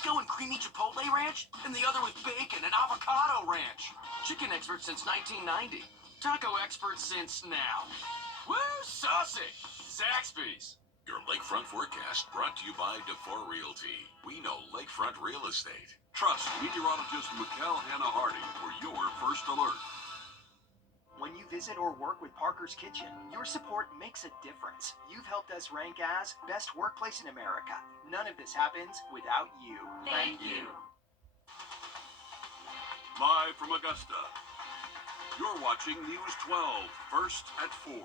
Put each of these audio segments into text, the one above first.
pico and creamy chipotle ranch, and the other with bacon and avocado ranch. Chicken expert since 1990. Taco expert since now. Woo, saucy! Zaxby's. Your Lakefront forecast brought to you by DeFore Realty. We know Lakefront real estate. Trust meteorologist Mikkel Hannah Hardy for your first alert. When you visit or work with Parker's Kitchen, your support makes a difference. You've helped us rank as Best Workplace in America. None of this happens without you. Thank you. Live from Augusta, you're watching News 12, first at 4.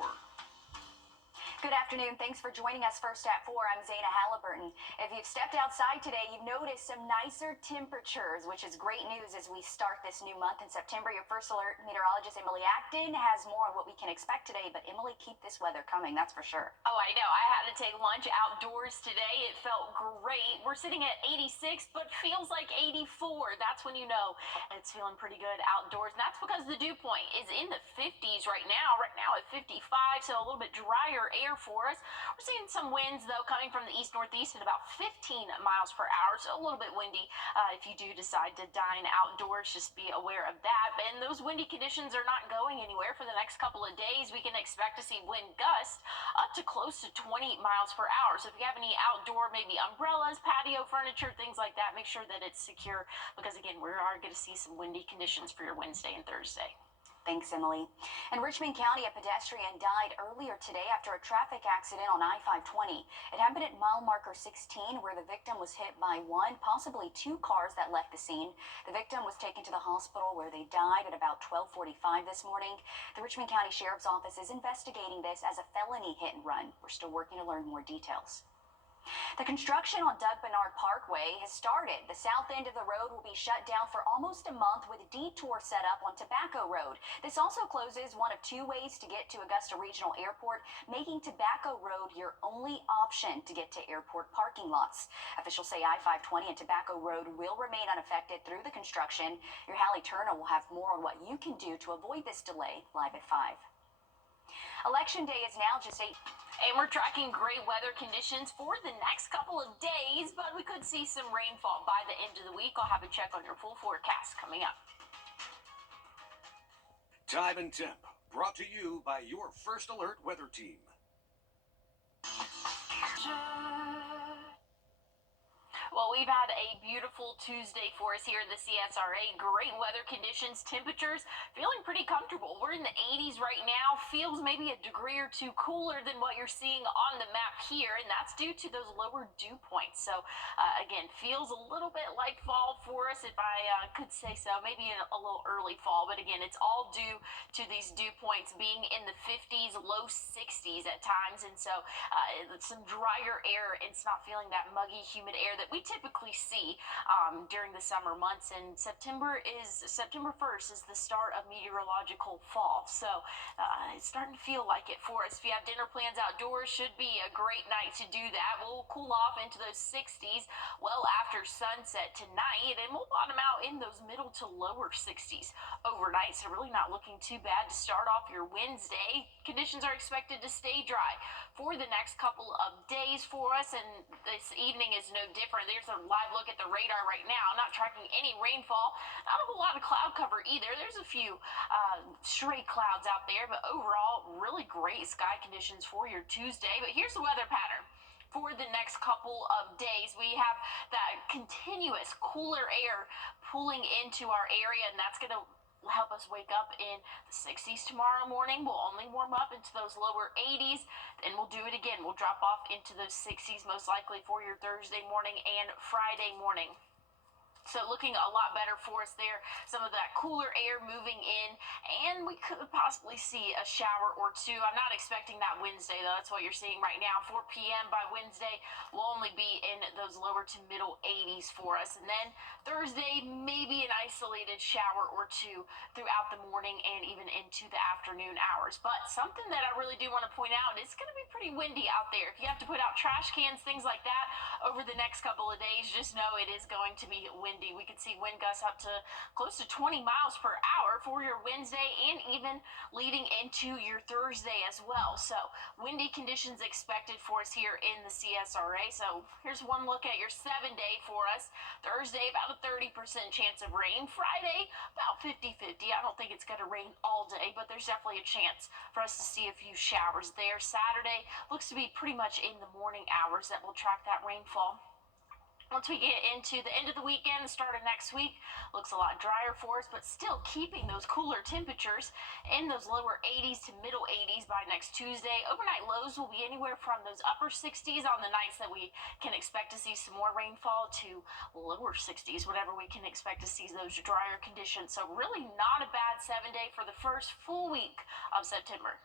Good afternoon. Thanks for joining us first at 4. I'm Zayna Halliburton. If you've stepped outside today, you've noticed some nicer temperatures, which is great news as we start this new month in September. Your first alert meteorologist, Emily Acton, has more on what we can expect today. But Emily, keep this weather coming, that's for sure. Oh, I know. I had to take lunch outdoors today. It felt great. We're sitting at 86, but feels like 84. That's when you know it's feeling pretty good outdoors. And that's because the dew point is in the 50s right now. Right now at 55, so a little bit drier air for us. We're seeing some winds, though, coming from the east-northeast at about 15 miles per hour, so a little bit windy. If you do decide to dine outdoors, just be aware of that. And those windy conditions are not going anywhere for the next couple of days. We can expect to see wind gusts up to close to 20 miles per hour. So if you have any outdoor, maybe umbrellas, patio furniture, things like that, make sure that it's secure because, again, we are going to see some windy conditions for your Wednesday and Thursday. Thanks, Emily. In Richmond County, a pedestrian died earlier today after a traffic accident on I-520. It happened at mile marker 16, where the victim was hit by one, possibly two cars that left the scene. The victim was taken to the hospital where they died at about 12:45 this morning. The Richmond County Sheriff's Office is investigating this as a felony hit and run. We're still working to learn more details. The construction on Doug Bernard Parkway has started. The south end of the road will be shut down for almost a month with a detour set up on Tobacco Road. This also closes one of two ways to get to Augusta Regional Airport, making Tobacco Road your only option to get to airport parking lots. Officials say I-520 and Tobacco Road will remain unaffected through the construction. Your Hallie Turner will have more on what you can do to avoid this delay live at 5. Election day is now just 8. And we're tracking great weather conditions for the next couple of days, but we could see some rainfall by the end of the week. I'll have a check on your full forecast coming up. Time and temp, brought to you by your first alert weather team. Well, we've had a beautiful Tuesday for us here at the CSRA. Great weather conditions, temperatures feeling pretty comfortable. We're in the 80s right now. Feels maybe a degree or two cooler than what you're seeing on the map here, and that's due to those lower dew points. So, again, feels a little bit like fall for us, if I could say so. Maybe a little early fall, but again, it's all due to these dew points being in the 50s, low 60s at times, and so some drier air. It's not feeling that muggy, humid air that we typically see during the summer months, and September 1st is the start of meteorological fall, so it's starting to feel like it for us. If you have dinner plans outdoors, should be a great night to do that. We'll cool off into those 60s well after sunset tonight, and we'll bottom out in those middle to lower 60s overnight, so really not looking too bad to start off your Wednesday. Conditions are expected to stay dry for the next couple of days for us, and this evening is no different. There's a live look at the radar right now. Not tracking any rainfall, not a whole lot of cloud cover either. There's a few stray clouds out there, but overall, really great sky conditions for your Tuesday. But here's the weather pattern. For the next couple of days, we have that continuous cooler air pulling into our area, and that's going to help us wake up in the 60s tomorrow morning. We'll only warm up into those lower 80s, and we'll do it again. We'll drop off into those 60s most likely for your Thursday morning and Friday morning. So looking a lot better for us there. Some of that cooler air moving in, and we could possibly see a shower or two. I'm not expecting that Wednesday, though. That's what you're seeing right now. 4 p.m. by Wednesday, we'll only be in those lower to middle 80s for us. And then Thursday, maybe an isolated shower or two throughout the morning and even into the afternoon hours. But something that I really do want to point out, it's going to be pretty windy out there. If you have to put out trash cans, things like that, over the next couple of days, just know it is going to be windy windy. We could see wind gusts up to close to 20 miles per hour for your Wednesday and even leading into your Thursday as well. So windy conditions expected for us here in the CSRA. So here's one look at your 7-day for us. Thursday, about a 30% chance of rain. Friday, about 50-50. I don't think it's going to rain all day, but there's definitely a chance for us to see a few showers there. Saturday looks to be pretty much in the morning hours that will track that rainfall. Once we get into the end of the weekend, the start of next week, looks a lot drier for us, but still keeping those cooler temperatures in those lower 80s to middle 80s by next Tuesday. Overnight lows will be anywhere from those upper 60s on the nights that we can expect to see some more rainfall to lower 60s whenever we can expect to see those drier conditions. So really not a bad 7-day for the first full week of September.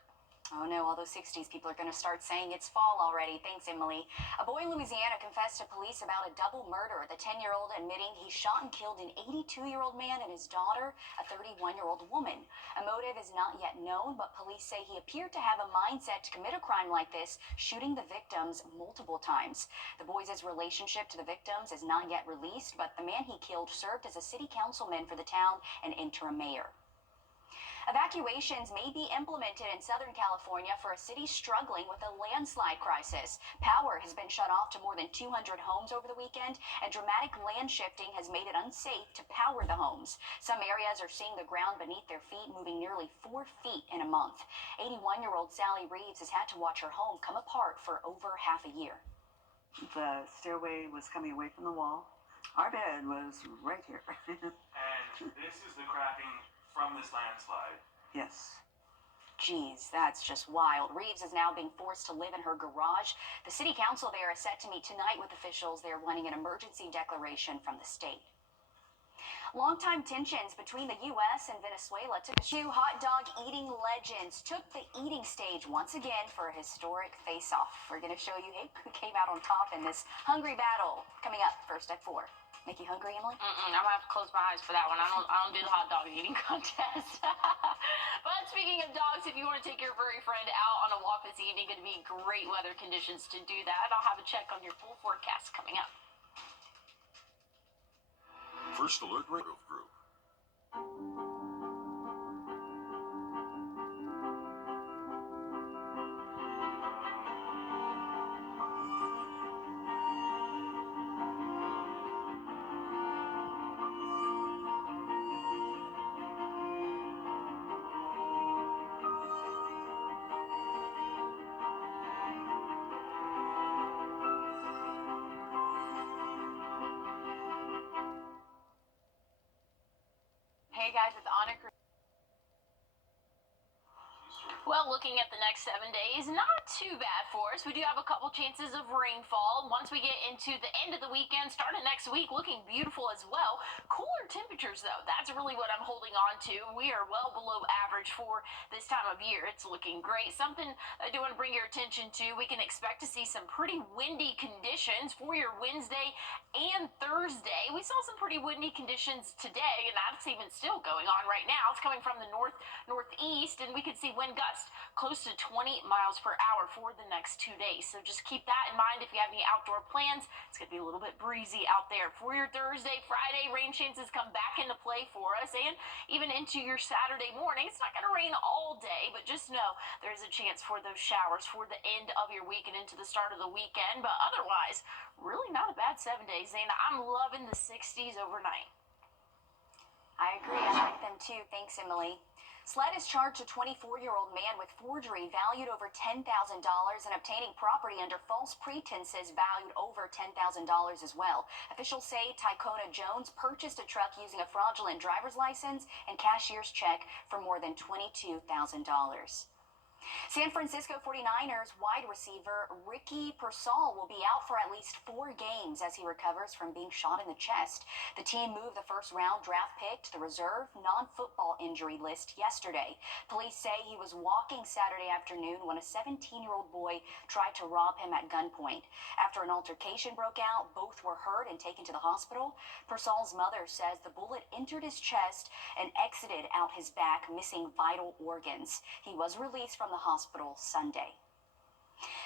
Oh no, all those 60s people are going to start saying it's fall already. Thanks, Emily. A boy in Louisiana confessed to police about a double murder. The 10-year-old admitting he shot and killed an 82-year-old man and his daughter, a 31-year-old woman. A motive is not yet known, but police say he appeared to have a mindset to commit a crime like this, shooting the victims multiple times. The boy's relationship to the victims is not yet released, but the man he killed served as a city councilman for the town and interim mayor. Evacuations may be implemented in Southern California for a city struggling with a landslide crisis. Power has been shut off to more than 200 homes over the weekend, and dramatic land shifting has made it unsafe to power the homes. Some areas are seeing the ground beneath their feet moving nearly 4 feet in a month. 81-year-old Sally Reeves has had to watch her home come apart for over half a year. The stairway was coming away from the wall. Our bed was right here. And this is the cracking from this landslide. Yes. Geez, that's just wild. Reeves is now being forced to live in her garage. The city council there is set to meet tonight with officials. They're wanting an emergency declaration from the state. Longtime tensions between the U.S. and Venezuela took two hot dog eating legends took the eating stage once again for a historic face-off. We're going to show you who came out on top in this hungry battle. Coming up first at 4. Make you hungry, Emily? I'm gonna have to close my eyes for that one. I don't do the hot dog eating contest. But speaking of dogs, if you want to take your furry friend out on a walk this evening, going to be great weather conditions to do that. I'll have a check on your full forecast coming up. First Alert Radio Group. Hey guys, it's Anna. Well, looking at the next 7 days, not too bad for us. We do have a couple chances of rainfall. Once we get into the end of the weekend, starting next week, looking beautiful as well. Cooler temperatures, though, that's really what I'm holding on to. We are well below average for this time of year. It's looking great. Something I do want to bring your attention to, we can expect to see some pretty windy conditions for your Wednesday and Thursday. We saw some pretty windy conditions today, and that's even still going on right now. It's coming from the northeast, and we could see wind gusts close to 20 miles per hour for the next 2 days. So just keep that in mind if you have any outdoor plans. It's going to be a little bit breezy out there. For your Thursday, Friday, rain chances come back into play for us, and even into your Saturday morning. It's not going to rain all day, but just know there's a chance for those showers for the end of your week and into the start of the weekend. But otherwise, really not a bad 7 days, and I'm loving the 60s overnight. I agree. I like them too. Thanks, Emily. SLED has charged a 24-year-old man with forgery valued over $10,000 and obtaining property under false pretenses valued over $10,000 as well. Officials say Tycona Jones purchased a truck using a fraudulent driver's license and cashier's check for more than $22,000. San Francisco 49ers wide receiver Ricky Pearsall will be out for at least 4 games as he recovers from being shot in the chest. The team moved the first-round draft pick to the reserve non-football injury list yesterday. Police say he was walking Saturday afternoon when a 17-year-old boy tried to rob him at gunpoint. After an altercation broke out, both were hurt and taken to the hospital. Pearsall's mother says the bullet entered his chest and exited out his back, missing vital organs. He was released from the hospital Sunday.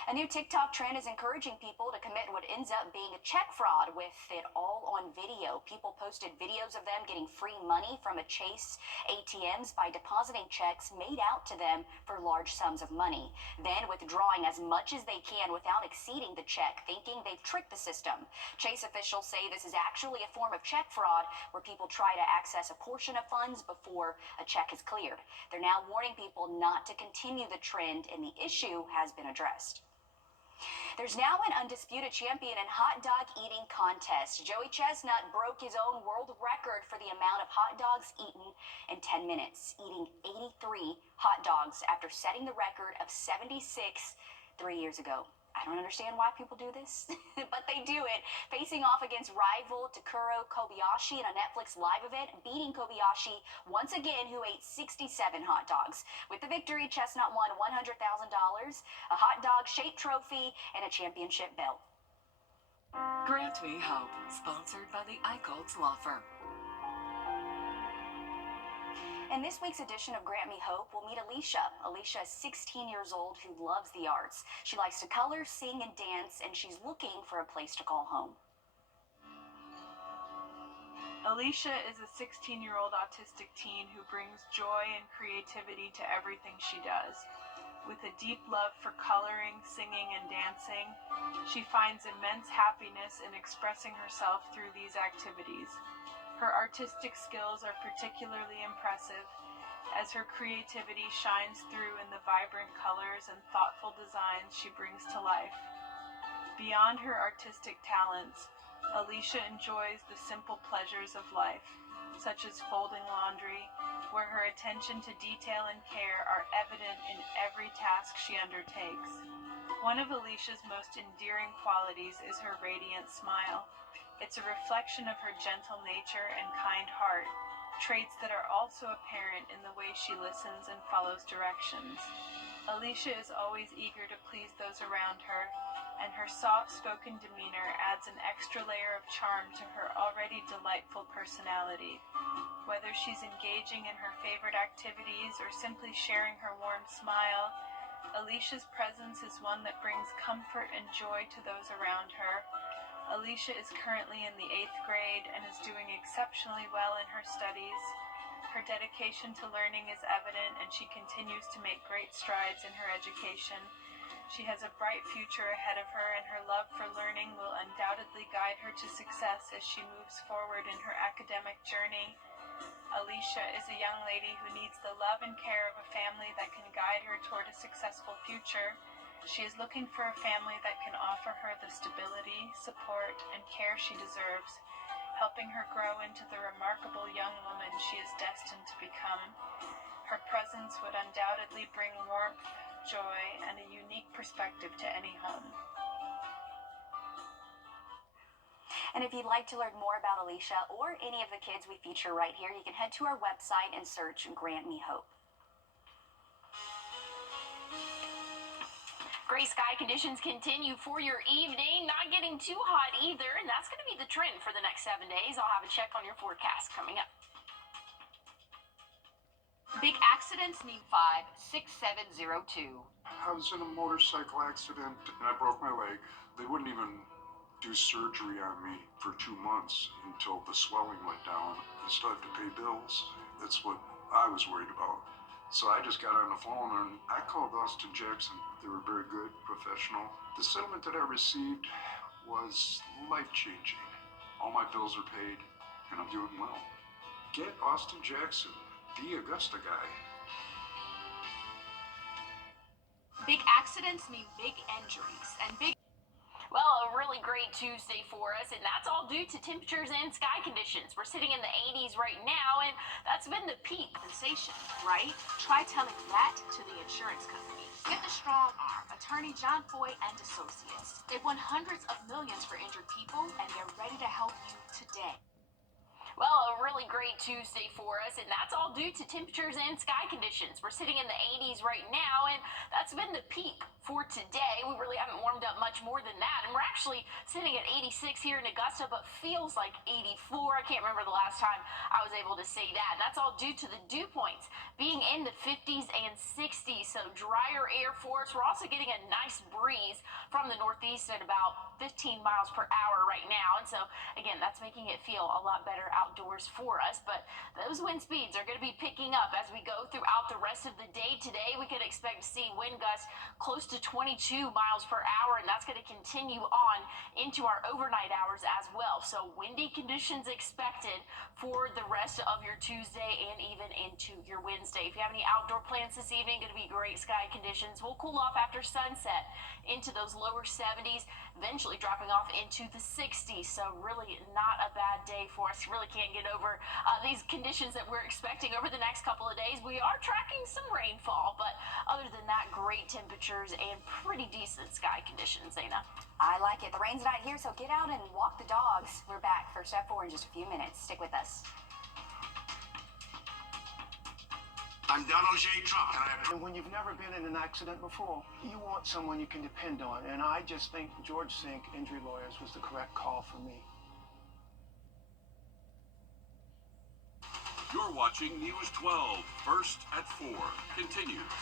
A new TikTok trend is encouraging people to commit what ends up being a check fraud with it all on video. People posted videos of them getting free money from a Chase ATMs by depositing checks made out to them for large sums of money, then withdrawing as much as they can without exceeding the check, thinking they've tricked the system. Chase officials say this is actually a form of check fraud where people try to access a portion of funds before a check is cleared. They're now warning people not to continue the trend, and the issue has been addressed. There's now an undisputed champion in hot dog eating contest. Joey Chestnut broke his own world record for the amount of hot dogs eaten in 10 minutes, eating 83 hot dogs after setting the record of 76 3 years ago. I don't understand why people do this, but they do it. Facing off against rival Takuro Kobayashi in a Netflix live event, beating Kobayashi once again, who ate 67 hot dogs. With the victory, Chestnut won $100,000, a hot dog-shaped trophy, and a championship belt. Grant Me Hope, sponsored by the Eichholz Law Firm. In this week's edition of Grant Me Hope, we'll meet Alicia. Alicia is 16 years old who loves the arts. She likes to color, sing, and dance, and she's looking for a place to call home. Alicia is a 16-year-old autistic teen who brings joy and creativity to everything she does. With a deep love for coloring, singing, and dancing, she finds immense happiness in expressing herself through these activities. Her artistic skills are particularly impressive as her creativity shines through in the vibrant colors and thoughtful designs she brings to life. Beyond her artistic talents, Alicia enjoys the simple pleasures of life, such as folding laundry, where her attention to detail and care are evident in every task she undertakes. One of Alicia's most endearing qualities is her radiant smile. It's a reflection of her gentle nature and kind heart, traits that are also apparent in the way she listens and follows directions. Alicia is always eager to please those around her, and her soft-spoken demeanor adds an extra layer of charm to her already delightful personality. Whether she's engaging in her favorite activities or simply sharing her warm smile, Alicia's presence is one that brings comfort and joy to those around her. Alicia is currently in the 8th grade and is doing exceptionally well in her studies. Her dedication to learning is evident, and she continues to make great strides in her education. She has a bright future ahead of her, and her love for learning will undoubtedly guide her to success as she moves forward in her academic journey. Alicia is a young lady who needs the love and care of a family that can guide her toward a successful future. She is looking for a family that can offer her the stability, support, and care she deserves, helping her grow into the remarkable young woman she is destined to become. Her presence would undoubtedly bring warmth, joy, and a unique perspective to any home. And if you'd like to learn more about Alicia or any of the kids we feature right here, you can head to our website and search Grant Me Hope. Gray sky conditions continue for your evening. Not getting too hot either, and that's going to be the trend for the next 7 days. I'll have a check on your forecast coming up. Big accidents mean 56702. I was in a motorcycle accident and I broke my leg. They wouldn't even do surgery on me for 2 months until the swelling went down. I still have to pay bills. That's what I was worried about. So I just got on the phone and I called Austin Jackson. They were very good, professional. The settlement that I received was life-changing. All my bills are paid and I'm doing well. Get Austin Jackson, the Augusta guy. Big accidents mean big injuries, and big... Well, a really great Tuesday for us, and that's all due to temperatures and sky conditions. We're sitting in the 80s right now, and that's been the peak. Sensation, right? Try telling that to the insurance company. Get the strong arm, attorney John Foy and Associates. They've won hundreds of millions for injured people, and they're ready to help you today. Well, a really great Tuesday for us, and that's all due to temperatures and sky conditions. We're sitting in the 80s right now, and that's been the peak for today. We really haven't warmed up much more than that, and we're actually sitting at 86 here in Augusta, but feels like 84. I can't remember the last time I was able to say that. That's all due to the dew points being in the 50s and 60s, so drier air for us. We're also getting a nice breeze from the northeast at about 15 miles per hour right now, and so again, that's making it feel a lot better outdoors for us. But those wind speeds are going to be picking up as we go throughout the rest of the day. Today we could expect to see wind gusts close to 22 miles per hour, and that's going to continue on into our overnight hours as well. So windy conditions expected for the rest of your Tuesday and even into your Wednesday. If you have any outdoor plans this evening, going to be great sky conditions. We'll cool off after sunset into those lower 70s, eventually dropping off into the 60s. So really not a bad day for us. Really can't get over these conditions that we're expecting over the next couple of days. We are tracking some rainfall, but other than that, great temperatures and pretty decent sky conditions, Zaina. I like it. The rain's not here, so get out and walk the dogs. We're back for Step 4 in just a few minutes. Stick with us. I'm Donald J. Trump, and when you've never been in an accident before, you want someone you can depend on, and I just think George Sink Injury Lawyers was the correct call for me. You're watching News 12, First at 4. Continues.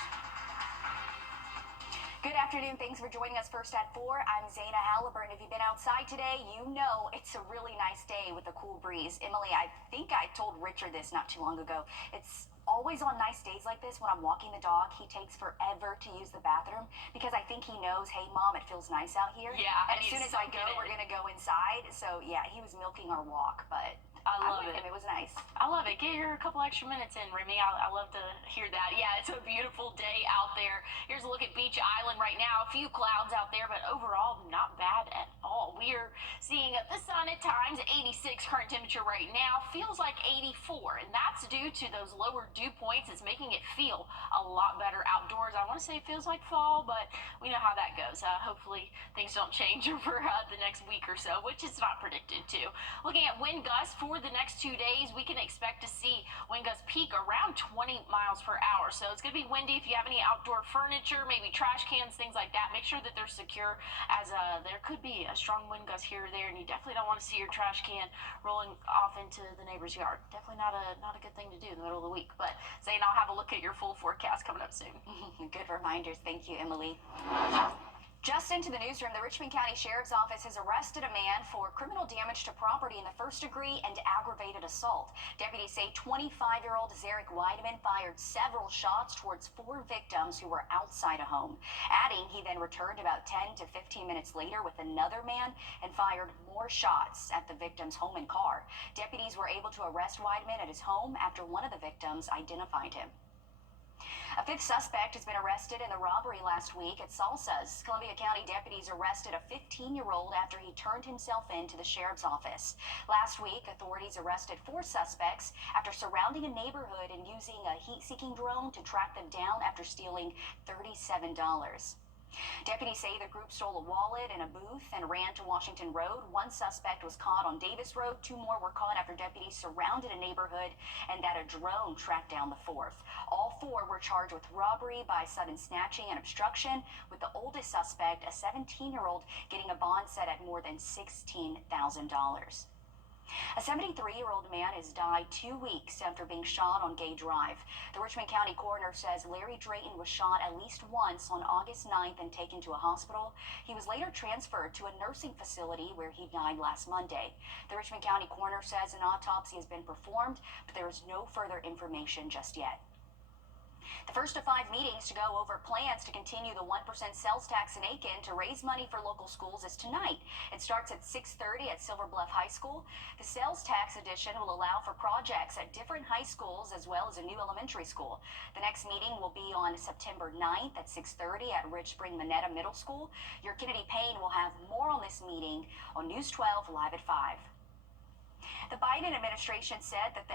Good afternoon. Thanks for joining us First at 4. I'm Zaina Halliburton. If you've been outside today, you know it's a really nice day with a cool breeze. Emily, I think I told Richard this not too long ago. It's always on nice days like this when I'm walking the dog, he takes forever to use the bathroom because I think he knows, hey, Mom, it feels nice out here. Yeah, and as soon as I go, we're going to go inside. So, yeah, he was milking our walk, but I love it. It was nice. I love it. Get here a couple extra minutes in, Remy. I love to hear that. Yeah, it's a beautiful day out there. Here's a look at Beach Island right now. A few clouds out there, but overall, not bad at all. We are seeing the sun at times, 86 current temperature right now. Feels like 84, and that's due to those lower dew points. It's making it feel a lot better outdoors. I want to say it feels like fall, but we know how that goes. Hopefully, things don't change over the next week or so, which is not predicted to. Looking at wind gusts for the next 2 days, we can expect to see wind gusts peak around 20 miles per hour. So it's going to be windy. If you have any outdoor furniture, maybe trash cans, things like that, make sure that they're secure, as there could be a strong wind gust here or there, and you definitely don't want to see your trash can rolling off into the neighbor's yard. Definitely not a good thing to do in the middle of the week. But Zane, I'll have a look at your full forecast coming up soon. Good reminders. Thank you, Emily. Just into the newsroom, the Richmond County Sheriff's Office has arrested a man for criminal damage to property in the first degree and aggravated assault. Deputies say 25-year-old Zarek Weideman fired several shots towards 4 victims who were outside a home. Adding, he then returned about 10 to 15 minutes later with another man and fired more shots at the victim's home and car. Deputies were able to arrest Weideman at his home after one of the victims identified him. A 5th suspect has been arrested in the robbery last week at Salsa's. Columbia County deputies arrested a 15-year-old after he turned himself in to the sheriff's office. Last week, authorities arrested 4 suspects after surrounding a neighborhood and using a heat-seeking drone to track them down after stealing $37. Deputies say the group stole a wallet and a booth and ran to Washington Road. 1 suspect was caught on Davis Road. 2 more were caught after deputies surrounded a neighborhood and that a drone tracked down the 4th. All 4 were charged with robbery by sudden snatching and obstruction, with the oldest suspect, a 17-year-old, getting a bond set at more than $16,000. A 73-year-old man has died 2 weeks after being shot on Gay Drive. The Richmond County coroner says Larry Drayton was shot at least once on August 9th and taken to a hospital. He was later transferred to a nursing facility where he died last Monday. The Richmond County coroner says an autopsy has been performed, but there is no further information just yet. The first of 5 meetings to go over plans to continue the 1% sales tax in Aiken to raise money for local schools is tonight. It starts at 6:30 at Silver Bluff High School. The sales tax edition will allow for projects at different high schools as well as a new elementary school. The next meeting will be on September 9th at 6:30 at Ridge Spring Minetta Middle School. Your Kennedy Payne will have more on this meeting on News 12 Live at 5. The Biden administration said that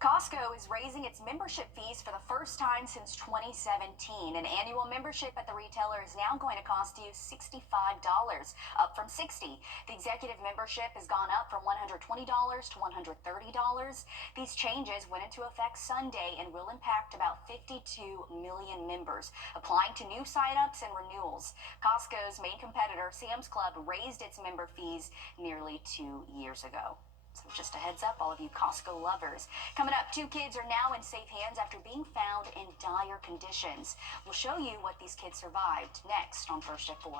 Costco is raising its membership fees for the first time since 2017. An annual membership at the retailer is now going to cost you $65, up from $60. The executive membership has gone up from $120 to $130. These changes went into effect Sunday and will impact about 52 million members, applying to new sign-ups and renewals. Costco's main competitor, Sam's Club, raised its member fees nearly 2 years ago. So just a heads up, all of you Costco lovers. Coming up, 2 kids are now in safe hands after being found in dire conditions. We'll show you what these kids survived next on First at 4.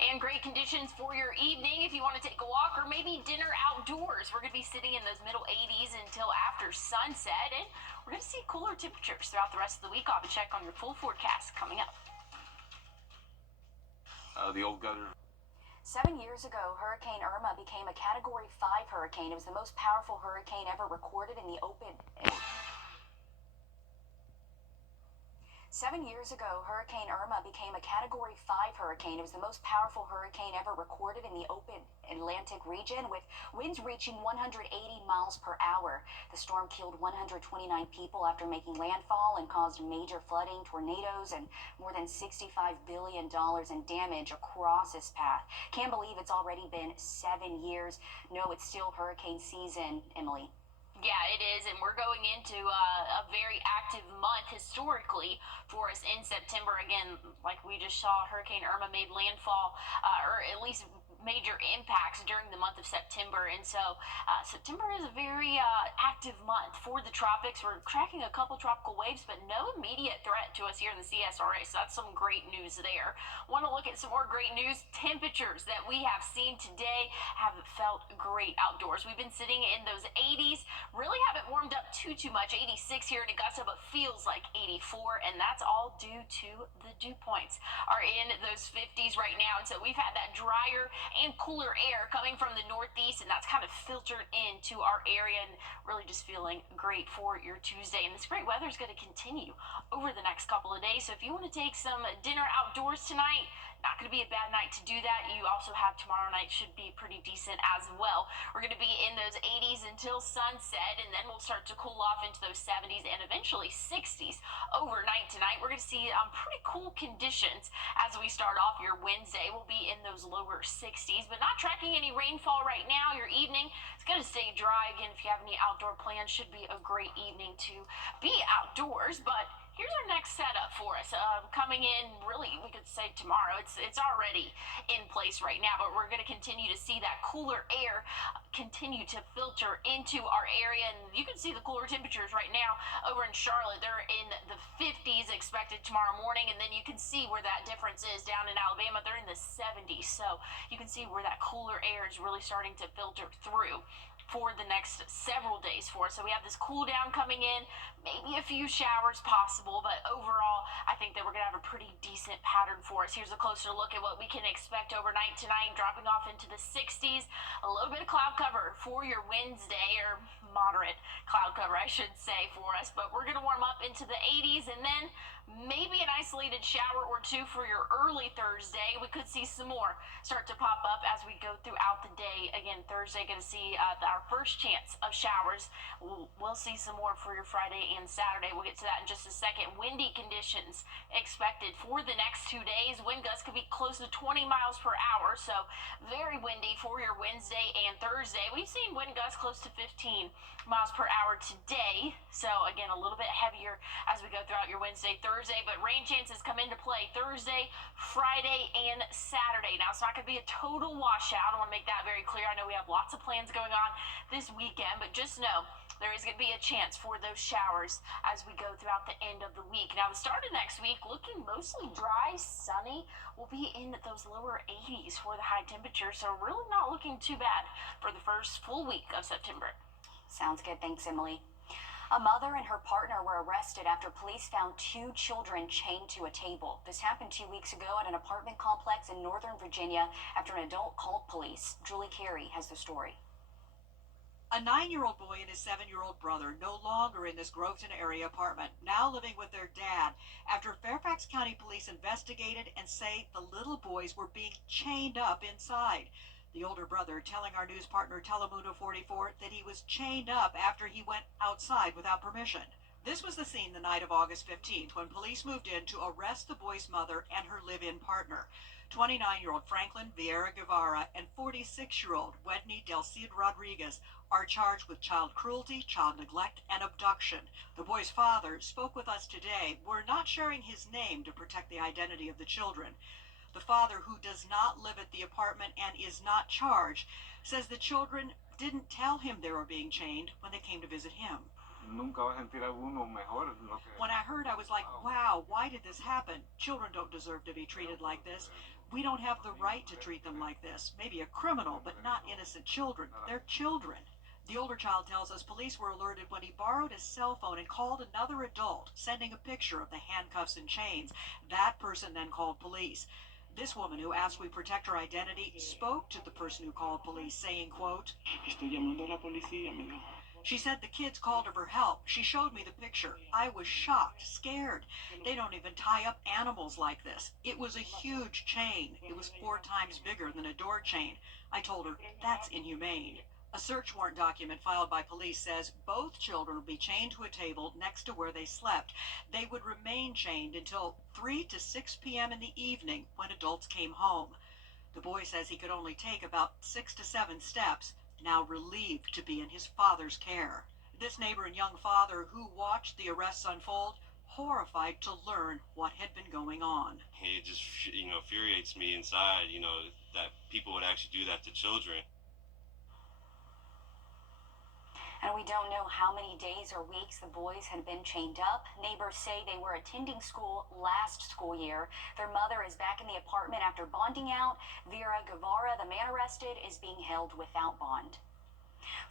And great conditions for your evening if you want to take a walk or maybe dinner outdoors. We're going to be sitting in those middle 80s until after sunset, and we're going to see cooler temperatures throughout the rest of the week. I'll have a check on your full forecast coming up. The old gutter. 7 years ago, Hurricane Irma became a Category 5 hurricane. It was the most powerful hurricane ever recorded in the open. 7 years ago, Hurricane Irma became a Category 5 hurricane. It was the most powerful hurricane ever recorded in the open Atlantic region, with winds reaching 180 miles per hour. The storm killed 129 people after making landfall and caused major flooding, tornadoes, and more than $65 billion in damage across its path. Can't believe it's already been 7 years. No, it's still hurricane season, Emily. Yeah, it is, and we're going into a very active month historically for us in September. Again, like we just saw, Hurricane Irma made landfall, or at least major impacts during the month of September, and so September is a very active month for the tropics. We're tracking a couple tropical waves, but no immediate threat to us here in the CSRA, so that's some great news there. Want to look at some more great news? Temperatures that we have seen today have felt great outdoors. We've been sitting in those 80s, really haven't warmed up too much. 86 here in Augusta, but feels like 84, and that's all due to the dew points are in those 50s right now, and so we've had that drier and cooler air coming from the northeast, and that's kind of filtered into our area, and really just feeling great for your Tuesday. And this great weather is going to continue over the next couple of days, so if you want to take some dinner outdoors tonight, not going to be a bad night to do that. You also have tomorrow night, should be pretty decent as well. We're going to be in those 80s until sunset, and then we'll start to cool off into those 70s and eventually 60s overnight tonight. We're going to see pretty cool conditions as we start off your Wednesday. We'll be in those lower 60s, but not tracking any rainfall right now. Your evening is going to stay dry. Again, if you have any outdoor plans, should be a great evening to be outdoors. But here's our next setup for us. Coming in, really, we could say tomorrow. It's already in place right now, but we're going to continue to see that cooler air continue to filter into our area. And you can see the cooler temperatures right now over in Charlotte. They're in the 50s expected tomorrow morning, and then you can see where that difference is down in Alabama. They're in the 70s, so you can see where that cooler air is really starting to filter through for the next several days for us. So we have this cool down coming in, maybe a few showers possible, but overall, I think that we're going to have a pretty decent pattern for us. Here's a closer look at what we can expect overnight tonight, dropping off into the 60s. A little bit of cloud cover for your Wednesday, or moderate cloud cover, I should say, for us, but we're going to warm up into the 80s, and then maybe an isolated shower or two for your early Thursday. We could see some more start to pop up as we go throughout the day. Again, Thursday, going to see our first chance of showers. We'll see some more for your Friday and Saturday. We'll get to that in just a second. Windy conditions expected for the next 2 days. Wind gusts could be close to 20 miles per hour, so very windy for your Wednesday and Thursday. We've seen wind gusts close to 15 miles per hour today, so again, a little bit heavier as we go throughout your Wednesday, Thursday, but rain chances come into play Thursday, Friday, and Saturday. Now, it's not going to be a total washout. I want to make that very clear. I know we have lots of plans going on this weekend, but just know there is going to be a chance for those showers as we go throughout the end of the week. Now, the start of next week, looking mostly dry, sunny. We'll be in those lower 80s for the high temperature, so really not looking too bad for the first full week of September. Sounds good. Thanks, Emily. A mother and her partner were arrested after police found 2 children chained to a table. This happened 2 weeks ago at an apartment complex in Northern Virginia after an adult called police. Julie Carey has the story. A 9-year-old boy and his 7-year-old brother no longer in this Groveton area apartment, now living with their dad after Fairfax County police investigated and say the little boys were being chained up inside. The older brother telling our news partner Telemundo 44 that he was chained up after he went outside without permission. This was the scene the night of August 15th when police moved in to arrest the boy's mother and her live-in partner. 29-year-old Franklin Vieira Guevara and 46-year-old Wrdw Del Cid Rodriguez are charged with child cruelty, child neglect, and abduction. The boy's father spoke with us today. We're not sharing his name to protect the identity of the children. The father, who does not live at the apartment and is not charged, says the children didn't tell him they were being chained when they came to visit him. When I heard, I was like, wow, why did this happen? Children don't deserve to be treated like this. We don't have the right to treat them like this. Maybe a criminal, but not innocent children. They're children. The older child tells us police were alerted when he borrowed his cell phone and called another adult, sending a picture of the handcuffs and chains. That person then called police. This woman, who asked we protect her identity, spoke to the person who called police, saying, quote, she said the kids called her for help. She showed me the picture. I was shocked, scared. They don't even tie up animals like this. It was a huge chain. It was 4 times bigger than a door chain. I told her, that's inhumane. A search warrant document filed by police says both children will be chained to a table next to where they slept. They would remain chained until 3 to 6 p.m. in the evening when adults came home. The boy says he could only take about 6 to 7 steps, now relieved to be in his father's care. This neighbor and young father who watched the arrests unfold, horrified to learn what had been going on. It just, infuriates me inside, that people would actually do that to children. And we don't know how many days or weeks the boys had been chained up. Neighbors say they were attending school last school year. Their mother is back in the apartment after bonding out. Vieira Guevara, the man arrested, is being held without bond.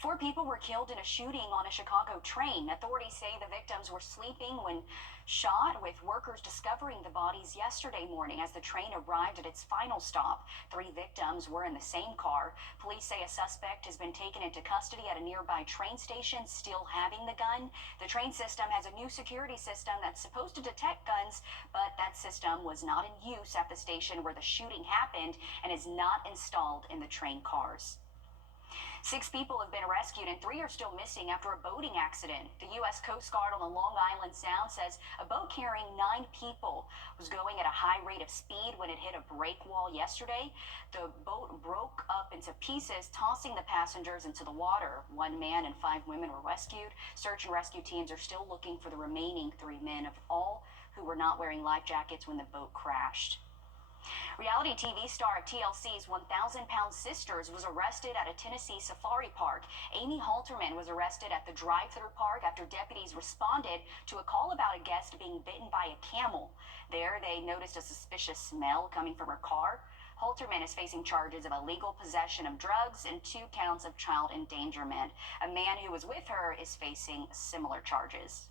4 people were killed in a shooting on a Chicago train. Authorities say the victims were sleeping when shot, with workers discovering the bodies yesterday morning as the train arrived at its final stop. 3 victims were in the same car. Police say a suspect has been taken into custody at a nearby train station, still having the gun. The train system has a new security system that's supposed to detect guns, but that system was not in use at the station where the shooting happened and is not installed in the train cars. 6 people have been rescued and 3 are still missing after a boating accident. The U.S. Coast Guard on the Long Island Sound says a boat carrying 9 people was going at a high rate of speed when it hit a break wall yesterday. The boat broke up into pieces, tossing the passengers into the water. 1 man and 5 women were rescued. Search and rescue teams are still looking for the remaining 3 men, of all who were not wearing life jackets when the boat crashed. Reality TV star of TLC's 1,000-Pound Sisters was arrested at a Tennessee safari park. Amy Halterman was arrested at the drive-thru park after deputies responded to a call about a guest being bitten by a camel. There, they noticed a suspicious smell coming from her car. Halterman is facing charges of illegal possession of drugs and 2 counts of child endangerment. A man who was with her is facing similar charges.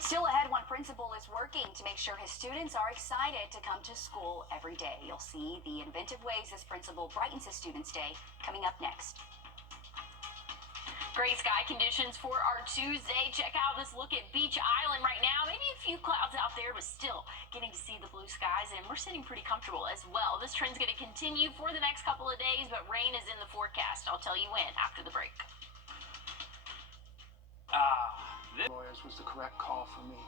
Still ahead, one principal is working to make sure his students are excited to come to school every day. You'll see the inventive ways this principal brightens his students' day coming up next. Great sky conditions for our Tuesday. Check out this look at Beach Island right now. Maybe a few clouds out there, but still getting to see the blue skies, and we're sitting pretty comfortable as well. This trend's going to continue for the next couple of days, but rain is in the forecast. I'll tell you when after the break. Lawyers was the correct call for me.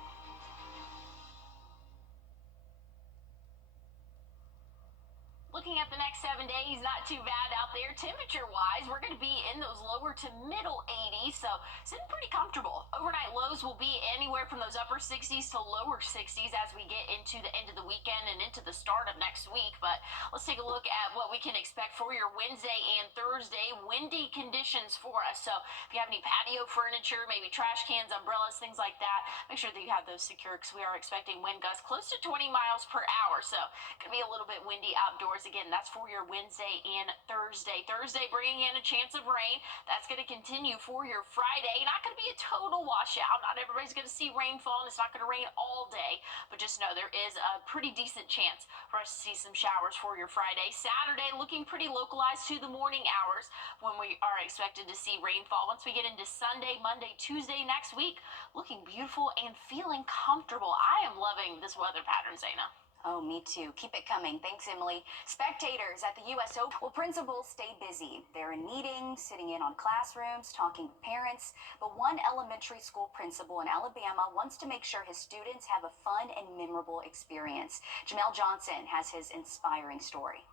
Looking at the next 7 days, not too bad out there. Temperature-wise, we're going to be in those lower to middle 80s, so sitting pretty comfortable. Overnight lows will be anywhere from those upper 60s to lower 60s as we get into the end of the weekend and into the start of next week. But let's take a look at what we can expect for your Wednesday and Thursday. Windy conditions for us, so if you have any patio furniture, maybe trash cans, umbrellas, things like that, make sure that you have those secure, because we are expecting wind gusts close to 20 miles per hour, so it's going to be a little bit windy outdoors. Again, that's for your Wednesday and Thursday. Thursday bringing in a chance of rain. That's going to continue for your Friday. Not going to be a total washout. Not everybody's going to see rainfall, and it's not going to rain all day. But just know there is a pretty decent chance for us to see some showers for your Friday. Saturday looking pretty localized to the morning hours when we are expected to see rainfall. Once we get into Sunday, Monday, Tuesday next week, looking beautiful and feeling comfortable. I am loving this weather pattern, Zaina. Oh, me too. Keep it coming. Thanks, Emily. Spectators at the U.S. Open. Well, principals stay busy. They're in meetings, sitting in on classrooms, talking with parents. But one elementary school principal in Alabama wants to make sure his students have a fun and memorable experience. Jamel Johnson has his inspiring story.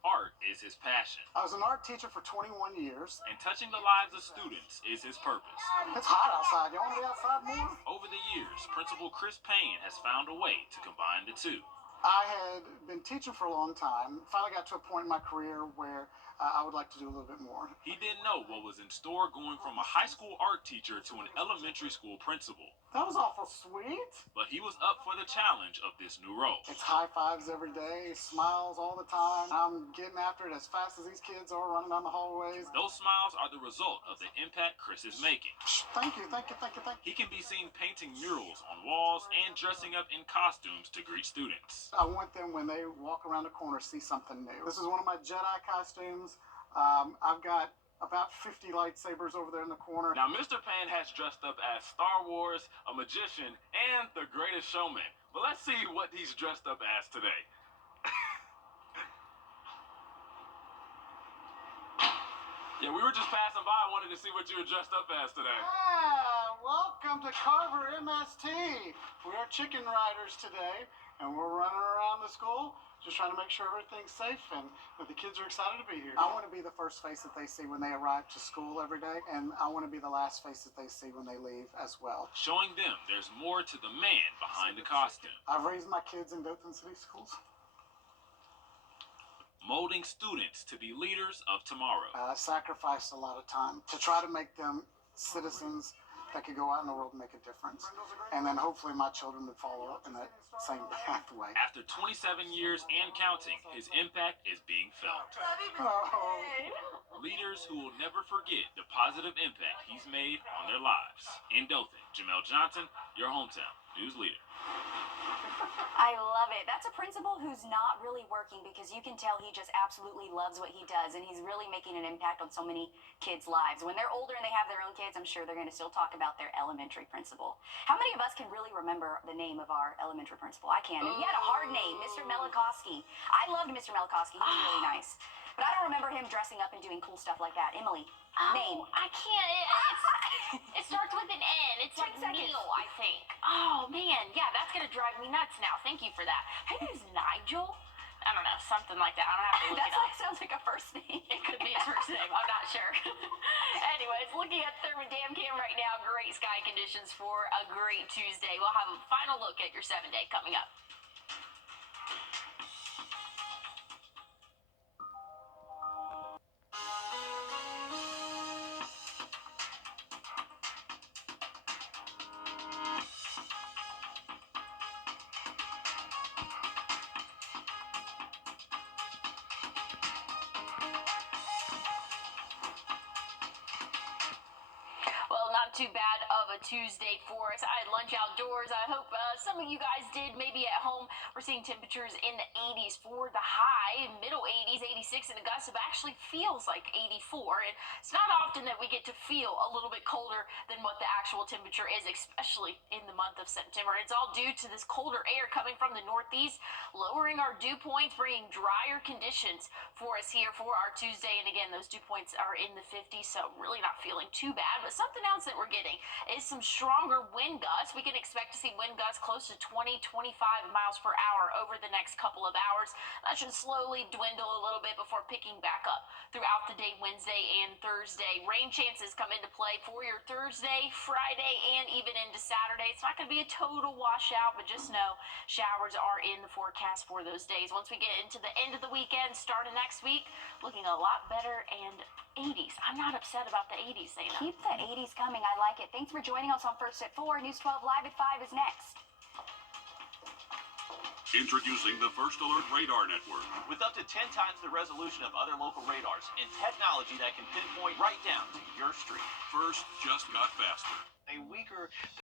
Art is his passion. I was an art teacher for 21 years. And touching the lives of students is his purpose. It's hot outside. You want to be outside more? Over the years, Principal Chris Payne has found a way to combine the two. I had been teaching for a long time. Finally got to a point in my career where I would like to do a little bit more. He didn't know what was in store going from a high school art teacher to an elementary school principal. That was awful sweet. But he was up for the challenge of this new role. It's high fives every day, smiles all the time. I'm getting after it as fast as these kids are running down the hallways. Those smiles are the result of the impact Chris is making. Thank you, thank you, thank you, thank you. He can be seen painting murals on walls and dressing up in costumes to greet students. I want them, when they walk around the corner, see something new. This is one of my Jedi costumes. I've got about 50 lightsabers over there in the corner. Now, Mr. Payne has dressed up as Star Wars, a magician, and the greatest showman. But let's see what he's dressed up as today. Yeah, we were just passing by. I wanted to see what you were dressed up as today. Yeah, welcome to Carver MST. We are chicken riders today, and we're running around the school just trying to make sure everything's safe and that the kids are excited to be here. I want to be the first face that they see when they arrive to school every day, and I want to be the last face that they see when they leave as well. Showing them there's more to the man behind the costume. I've raised my kids in Dothan City Schools. Molding students to be leaders of tomorrow. I sacrificed a lot of time to try to make them citizens that could go out in the world and make a difference. And then hopefully my children would follow in that same pathway. After 27 years and counting, his impact is being felt. Leaders who will never forget the positive impact he's made on their lives. In Dothan, Jamel Johnson, your hometown news leader. I love it. That's a principal who's not really working because you can tell he just absolutely loves what he does, and he's really making an impact on so many kids' lives. When they're older and they have their own kids, I'm sure they're going to still talk about their elementary principal. How many of us can really remember the name of our elementary principal? I can. And he had a hard name, Mr. Melikoski. I loved Mr. Melikoski. He was really nice. But I don't remember him dressing up and doing cool stuff like that. Emily, name. I can't. It starts with an N. It's like Neil, I think. Oh, man. Yeah, that's going to drive me nuts now. Thank you for that. His name's Nigel? I don't know. Something like that. I don't have to look it up. That sounds like a first name. It could be his first name. I'm not sure. Anyways, looking at Thermodam Dam Cam right now. Great sky conditions for a great Tuesday. We'll have a final look at your 7-day coming up. Too bad of a Tuesday for us. I had lunch outdoors. I hope some of you guys did. Maybe at home, we're seeing temperatures in the 80s for the high, middle 80s, 86 in Augusta, but actually feels like 84. And it's not often that we get to feel a little bit colder than what the actual temperature is, especially in the month of September. It's all due to this colder air coming from the northeast, lowering our dew points, bringing drier conditions for us here for our Tuesday. And again, those dew points are in the 50s, so really not feeling too bad. But something else that we're getting is some stronger wind gusts. We can expect to see wind gusts close to 20, 25 miles per hour over the next couple of hours. That should slowly dwindle a little bit before picking back up throughout the day Wednesday and Thursday. Rain chances come into play for your Thursday, Friday, and even into Saturday. It's not going to be a total washout, but just know showers are in the forecast for those days. Once we get into the end of the weekend, start of next week, looking a lot better and 80s. I'm not upset about the 80s, Zayna. Keep the 80s coming. I like it. Thanks for joining us on First at 4. News 12 Live at 5 is next. Introducing the First Alert Radar Network. With up to 10 times the resolution of other local radars and technology that can pinpoint right down to your street. First just got faster. A weaker